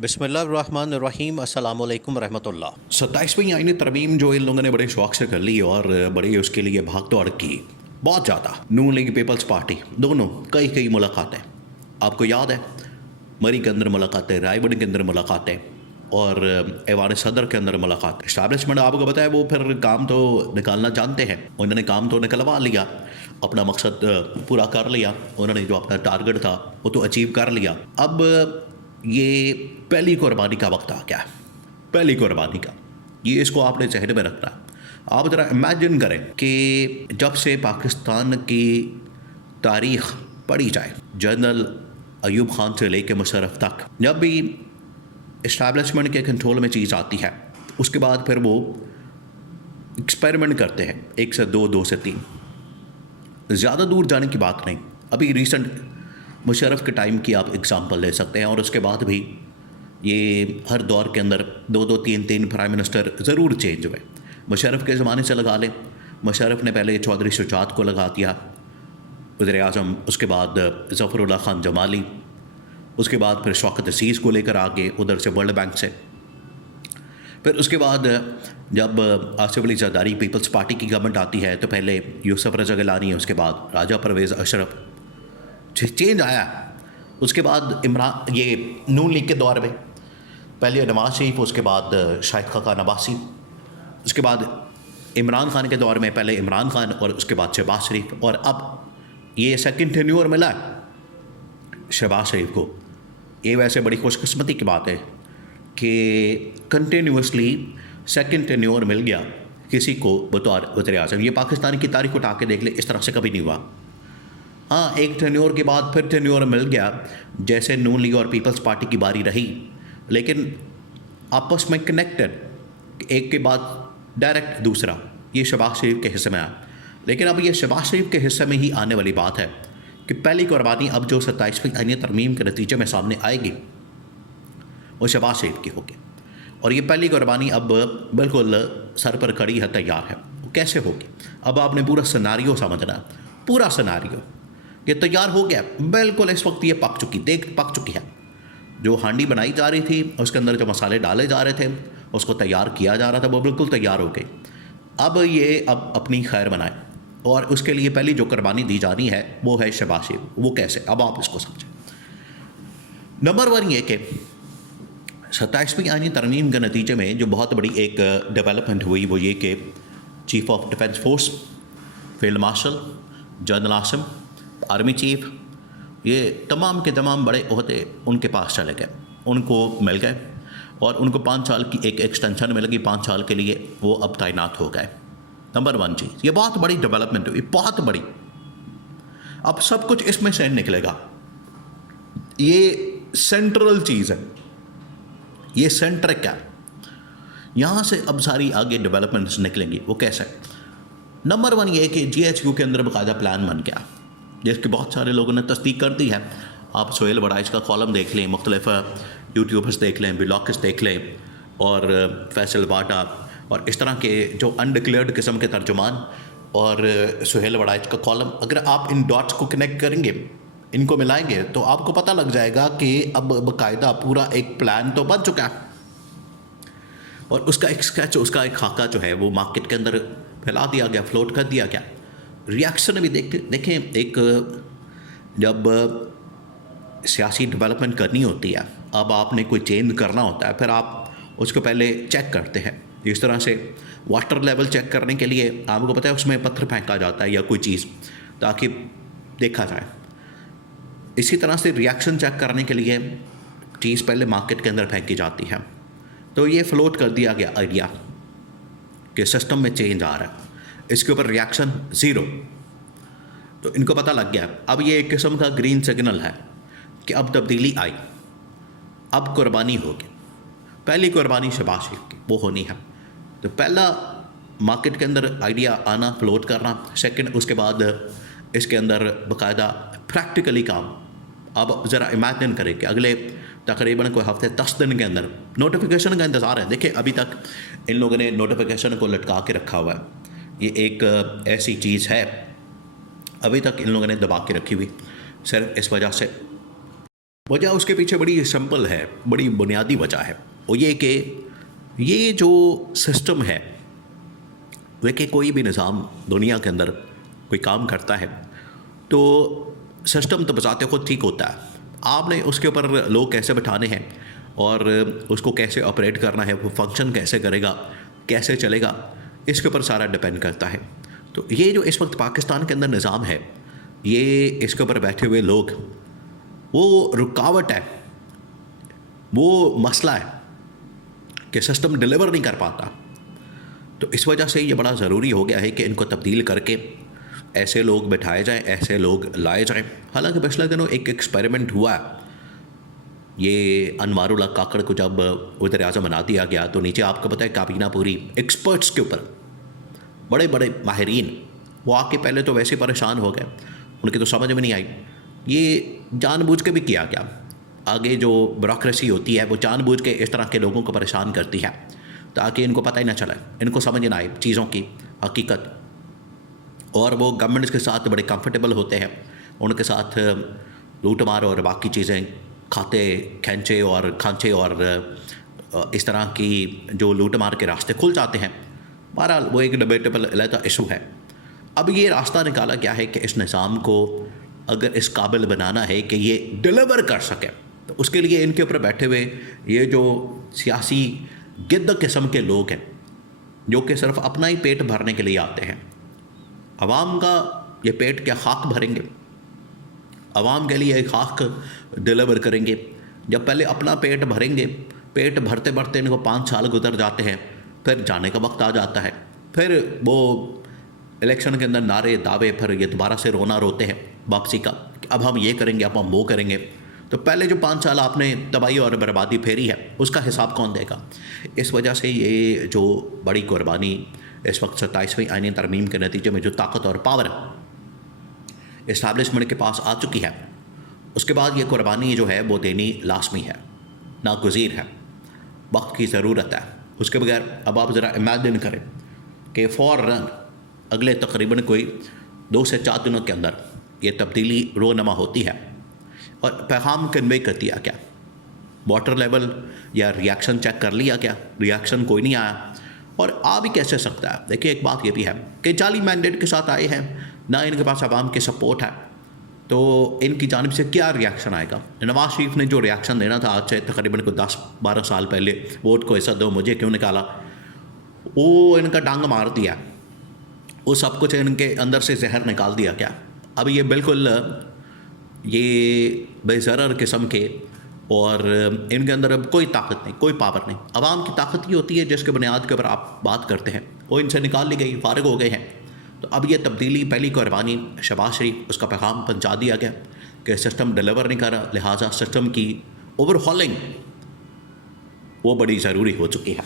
बिस्मिल्लाहिर्रहमानिर्रहीम अस्सलामु अलैकुम रहमतुल्लाह। 27वीं आईनी तरमीम जो इन लोगों ने बड़े शौक से कर ली और बड़ी उसके लिए भाग दौड़ की बहुत ज़्यादा। नून लीग पीपल्स पार्टी दोनों कई कई मुलाकातें, आपको याद है मरी के अंदर मुलाकातें, रायबरेली के अंदर मुलाकातें और ऐवान सदर के अंदर मुलाकात। इस्टेब्लिशमेंट आपको बताया वो फिर काम तो निकालना जानते हैं, उन्होंने काम तो निकलवा लिया, अपना मकसद पूरा कर लिया, उन्होंने जो अपना टारगेट था वो तो अचीव कर लिया। अब ये पहली कुर्बानी का वक्त आ गया, पहली कुर्बानी का, ये इसको आपने जहन में रखना। आप ज़रा इमेजिन करें कि जब से पाकिस्तान की तारीख़ पढ़ी जाए, जनरल अयूब खान से लेकर मुशर्रफ तक, जब भी इस्टेब्लिशमेंट के कंट्रोल में चीज़ आती है उसके बाद फिर वो एक्सपेरिमेंट करते हैं, 1 से 2, 2 से 3, ज़्यादा दूर जाने की बात नहीं। अभी रिसेंट मुशर्रफ के टाइम की आप एग्ज़ाम्पल ले सकते हैं और उसके बाद भी ये हर दौर के अंदर 2-2, 3-3 प्राइम मिनिस्टर ज़रूर चेंज हुए। मुशर्रफ के ज़माने से लगा लें, मुशर्रफ ने पहले चौधरी शुजात को लगा दिया वज़ीर आज़म, उसके बाद ज़फ़रुल्लाह खान जमाली, उसके बाद फिर शौकत अज़ीज़ को लेकर आगे उधर से वर्ल्ड बैंक से, फिर उसके बाद जब आसिफ अली ज़रदारी पीपल्स पार्टी की गवर्नमेंट आती है तो पहले यूसुफ रज़ा गिलानी, उसके बाद राजा परवेज़ अशरफ, चेंज आया। उसके बाद इमरान, ये नून लीग के दौर में पहले नवाज शरीफ, उसके बाद शाहिद खान अब्बासी, उसके बाद इमरान खान के दौर में पहले इमरान खान और उसके बाद शहबाज शरीफ, और अब ये सेकंड टेन्योर मिला शहबाज शरीफ को। ये वैसे बड़ी खुशकिस्मती की बात है कि कंटिन्यूसली सेकंड टेन्योर मिल गया किसी को बतौर वज़ीर आज़म। ये पाकिस्तान की तारीख उठा के देख ले, इस तरह से कभी नहीं हुआ। हाँ, एक टेन्योर के बाद फिर टेन्योर मिल गया, जैसे नून लीग और पीपल्स पार्टी की बारी रही, लेकिन आपस में कनेक्टेड, एक के बाद डायरेक्ट दूसरा, ये शहबाज शरीफ के हिस्से में आया। लेकिन अब ये शहबाज शरीफ के हिस्से में ही आने वाली बात है कि पहली कुर्बानी अब जो 27वीं आईनी तरमीम के नतीजे में सामने आएगी वो शहबाज शरीफ की होगी, और ये पहली कुर्बानी अब बिल्कुल सर पर खड़ी है, तैयार है। वो कैसे होगी? अब आपने पूरा सिनारियो समझना, पूरा सिनारियो ये तैयार हो गया बिल्कुल। इस वक्त ये पक चुकी है। जो हांडी बनाई जा रही थी, उसके अंदर जो मसाले डाले जा रहे थे, उसको तैयार किया जा रहा था, वो बिल्कुल तैयार हो गई। अब अपनी खैर बनाए, और उसके लिए पहली जो कुर्बानी दी जानी है वो है शहबाज शरीफ। वो कैसे? अब आप इसको समझें। नंबर 1 ये कि 27वीं आईनी तरमीम के नतीजे में जो बहुत बड़ी एक डेवलपमेंट हुई वो ये कि chief of defence force, field marshal, general Asim, army chief, ये तमाम के तमाम बड़े ओहदे उनके पास चले गए, उनको मिल गए, और उनको 5 साल की एक एक्सटेंशन मिल गई, 5 साल के लिए वो अब तैनात हो गए। नंबर 1 चीज़, ये बहुत बड़ी डेवलपमेंट हुई, बहुत बड़ी। अब सब कुछ इसमें से निकलेगा, ये सेंट्रल चीज़ है, ये सेंटर क्या है, यहाँ से अब सारी आगे डेवलपमेंट्स निकलेंगी। वो कैसे? नंबर 1 ये कि GHQ के अंदर बाकायदा प्लान बन गया, जिसके बहुत सारे लोगों ने तस्दीक कर दी है। आप सोहेल बड़ाइच का कॉलम देख लें, मुख्तलिफ यूट्यूबर्स देख लें, ब्लॉगर्स देख लें, और फैसल बाटा और इस तरह के जो अनडिक्लेयर्ड किस्म के तर्जुमान, और सोहेल बड़ाइच का कॉलम, अगर आप इन डॉट्स को कनेक्ट करेंगे, इनको मिलाएंगे, तो आपको पता लग जाएगा कि अब बाकायदा पूरा एक प्लान तो बन चुका है, और उसका एक स्केच, उसका एक खाका जो है वो मार्केट के अंदर फैला दिया गया, फ्लोट कर दिया गया। रिएक्शन भी देखें, एक जब सियासी डेवलपमेंट करनी होती है, अब आपने कोई चेंज करना होता है, फिर आप उसको पहले चेक करते हैं। जिस तरह से वाटर लेवल चेक करने के लिए आपको पता है उसमें पत्थर फेंका जाता है या कोई चीज़, ताकि देखा जाए। इसी तरह से रिएक्शन चेक करने के लिए चीज़ पहले मार्केट के अंदर फेंकी जाती है। तो ये फ्लोट कर दिया गया आइडिया कि सिस्टम में चेंज आ रहा है, इसके ऊपर रिएक्शन 0। तो इनको पता लग गया, अब ये एक किस्म का ग्रीन सिग्नल है कि अब तब्दीली आई, अब कुर्बानी होगी। पहली कुर्बानी शहबाज शरीफ की वो होनी है। तो पहला मार्केट के अंदर आइडिया आना, फ्लोट करना। सेकंड, उसके बाद इसके अंदर बाकायदा प्रैक्टिकली काम। अब ज़रा इमेजिन करें कि अगले तकरीबन कोई हफ्ते 10 दिन के अंदर नोटिफिकेशन का इंतज़ार है। देखिए, अभी तक इन लोगों ने नोटिफिकेशन को लटका के रखा हुआ है। ये एक ऐसी चीज़ है अभी तक इन लोगों ने दबा के रखी हुई, सिर्फ इस वजह से वजह उसके पीछे बड़ी सिंपल है, बड़ी बुनियादी वजह है। वो ये कि ये जो सिस्टम है, देखिए कोई भी निज़ाम दुनिया के अंदर कोई काम करता है तो सिस्टम तो बजाते खुद ठीक होता है, आपने उसके ऊपर लोग कैसे बिठाने हैं और उसको कैसे ऑपरेट करना है, वो फंक्शन कैसे करेगा, कैसे चलेगा, इसके ऊपर सारा डिपेंड करता है। तो ये जो इस वक्त पाकिस्तान के अंदर निज़ाम है, ये इसके ऊपर बैठे हुए लोग, वो रुकावट है, वो मसला है कि सिस्टम डिलीवर नहीं कर पाता। तो इस वजह से ये बड़ा ज़रूरी हो गया है कि इनको तब्दील करके ऐसे लोग बिठाए जाएं, ऐसे लोग लाए जाएं। हालांकि पिछले दिनों एक एक्सपेरिमेंट हुआ, ये अनवारुल्लाह काकड़ को जब वज़ीर आज़म बना दिया गया तो नीचे आपको पता है काबीना पूरी एक्सपर्ट्स के ऊपर, बड़े बड़े माहिरीन, वो आके पहले तो वैसे परेशान हो गए, उनकी तो समझ में नहीं आई। ये जानबूझ के भी किया गया, आगे जो ब्यूरोक्रेसी होती है वो जानबूझ के इस तरह के लोगों को परेशान करती है ताकि इनको पता ही ना चले, इनको समझ ना आए चीज़ों की हकीकत। और वो गवर्नमेंट्स के साथ बड़े कंफर्टेबल होते हैं, उनके साथ लूट मार और बाकी चीज़ें, खाते खैंचे और खांचे और इस तरह की जो लूट मार के रास्ते खुल जाते हैं। बहरहाल वो एक डिबेटेबल अलग इशू है। अब ये रास्ता निकाला गया है कि इस निज़ाम को अगर इस काबिल बनाना है कि ये डिलीवर कर सके, तो उसके लिए इनके ऊपर बैठे हुए ये जो सियासी गिद्ध किस्म के लोग हैं, जो कि सिर्फ अपना ही पेट भरने के लिए आते हैं, अवाम का ये पेट क्या खाक भरेंगे, अवाम के लिए खाक डिलीवर करेंगे। जब पहले अपना पेट भरेंगे, पेट भरते भरते इनको 5 साल गुजर जाते हैं, फिर जाने का वक्त आ जाता है, फिर वो इलेक्शन के अंदर नारे दावे, फिर ये दोबारा से रोना रोते हैं वापसी का कि अब हम ये करेंगे, अब हम वो करेंगे। तो पहले जो 5 साल आपने तबाही और बर्बादी फेरी है, उसका हिसाब कौन देगा? इस वजह से ये जो बड़ी कुर्बानी इस वक्त 27वीं आईनी तरमीम के नतीजे में जो ताकत और पावर इस्टेब्लिशमेंट के पास आ चुकी है, उसके बाद ये कुर्बानी जो है वो देनी लाजमी है, नागुज़ीर है, वक्त की ज़रूरत है। उसके बगैर अब आप ज़रा इमेजिन करें कि फ़ौरन अगले तकरीबन कोई 2 से 4 दिनों के अंदर ये तब्दीली रोनमा होती है और पैगाम कन्वे कर दिया गया, वाटर लेवल या रिएक्शन चेक कर लिया गया, रिएक्शन कोई नहीं आया और आ भी कैसे सकता है। देखिए एक बात ये भी है कि जाली मैंडेट के साथ आए हैं, ना इनके पास आवाम की सपोर्ट है, तो इनकी जानिब से क्या रिएक्शन आएगा। नवाज शरीफ ने जो रिएक्शन देना था आज से तकरीबन को 10-12 साल पहले, वोट को हिस्सा दो मुझे क्यों निकाला, वो इनका डांग मार दिया, वो सब कुछ इनके अंदर से जहर निकाल दिया गया। अब ये बिल्कुल ये बेज़रर किस्म के और इनके अंदर अब कोई ताकत नहीं, कोई पावर नहीं। अवाम की ताकत ही होती है जिसके बुनियाद के ऊपर आप बात करते हैं, वो इनसे निकाल ली गई, फारिग हो गए हैं। तो अब ये तब्दीली पहली कुर्बानी शहबाज शरीफ, उसका पैगाम पहुंचा दिया गया कि सिस्टम डिलीवर नहीं कर रहा, लिहाजा सिस्टम की ओवरहॉलिंग वो बड़ी ज़रूरी हो चुकी है।